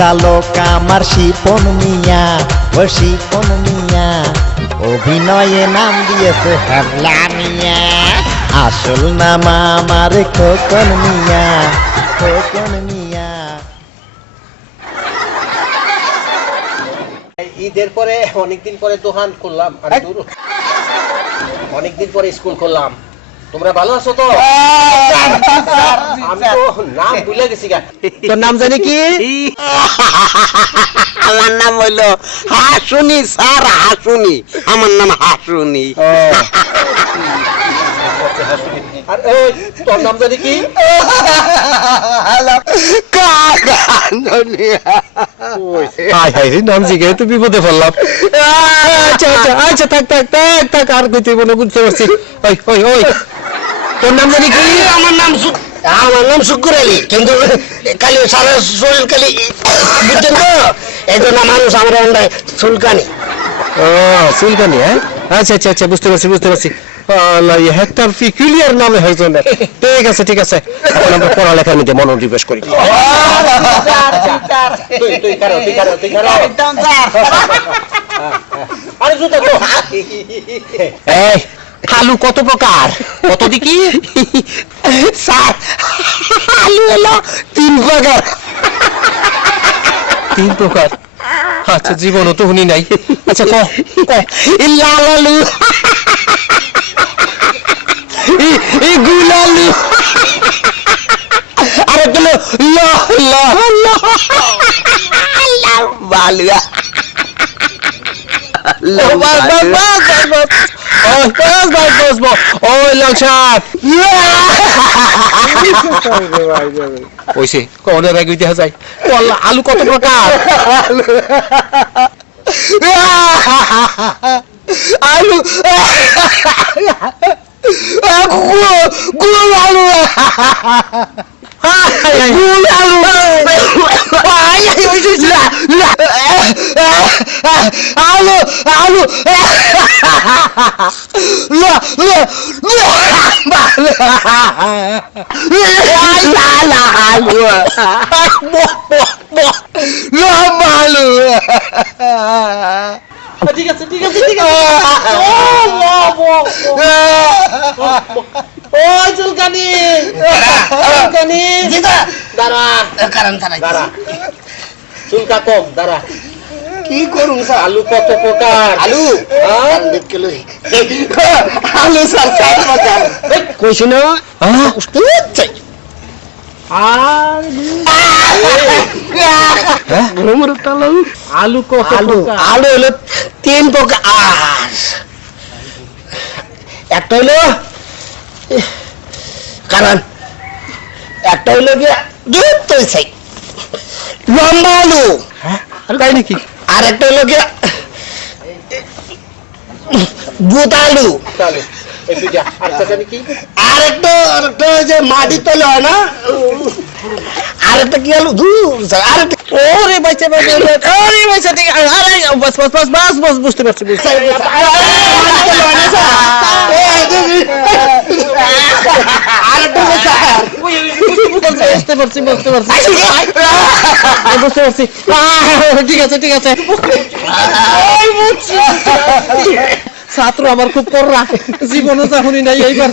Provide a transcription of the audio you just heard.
পরিচালক আমার শিপন মিয়া, ও শিপন মিয়া অভিনয়ে নাম দিয়েছে হ্যাবলা মিয়া। আসল নাম আমার খোকন মিয়া, খোকন মিয়া। ঈদের পরে অনেকদিন পরে দোকান খুললাম, অনেকদিন পরে স্কুল খুললাম। তোমরা ভালো আছো তো? আমি তো নাম ভুলে গেছি। তোর নাম জানি কি? আমার নাম হইলো হাসুনি স্যার, হাসুনি। আমার নাম হাসুনি। আর তোর নাম জানি কি? নাম জিগে তো বিপদে পড়লাম। আচ্ছা আচ্ছা আচ্ছা, থাক থাক থাক থাক, আর কইতে বলে বুঝতে পারছি। ওই ওই ওই, তোর নাম জানি কি? আমার নাম শুক্কুর আলী, কিন্তু খালি সারা শরীর খালি বুঝছেন তো, এই জন্য মানুষ আমরা চুলকানি। ও চুলকানি, হ্যাঁ? আচ্ছা আচ্ছা আচ্ছা, বুঝতে পারছি বুঝতে পারছি। একটা পিকুলিয়ার নামে হয়েছে। ঠিক আছে ঠিক আছে, এখন আমরা পড়ালেখার মধ্যে মনোনিবেশ করি। এই আলু কত প্রকার, কত দিকি? স্যার, আলু হলো 3 প্রকার। 3 প্রকার? আচ্ছা, জীবনও তো শুনি নাই। আচ্ছা ক ক। লাল আলু, গুল আলু, আর একটা ওই লাল সাপ ওইসে কোনের আগে দেখা যায়। আলু কত প্রকার? আলু, গুল আলু, গুল আলু, আলু, আলু, ঠিক আছে ঠিক আছে ঠিক আছে। ও চুলকানি, চুলকানি, দাঁড়া দাঁড়া, চুলকা কম, দাঁড়া। কি করুন? আলু কত প্রকার? আলু, আলু স্যার 4 প্রকার কইছি না? চাই আলু কত প্রকার? আলু হলো 3 প্রকার। একটা হইলো কারণ, একটা হইলো গিয়া দুধ তো চাই লম্বা আলু, তাই নাকি? আর একটা হইলো গিয়া ভূত আলু, তাহলে এই দুইটা। আরেকটা জানি কি? আর একটা যে মাটির তলে হয় না, আর একটা কি আলু, আর একটা ওরে বাচ্চা বাচ্চা, ওরে বাচ্চা, ঠিক আছে। আরে বাস বাস বাস বাস বাস, বুঝতে পারছি বুঝতে পারছি। বুঝতে পারছি বুঝতে পারছি বুঝতে পারছি। ঠিক আছে ঠিক আছে, ছাত্র আমার খুব পড়রা, জীবনে চাহুনি নাই এইবার।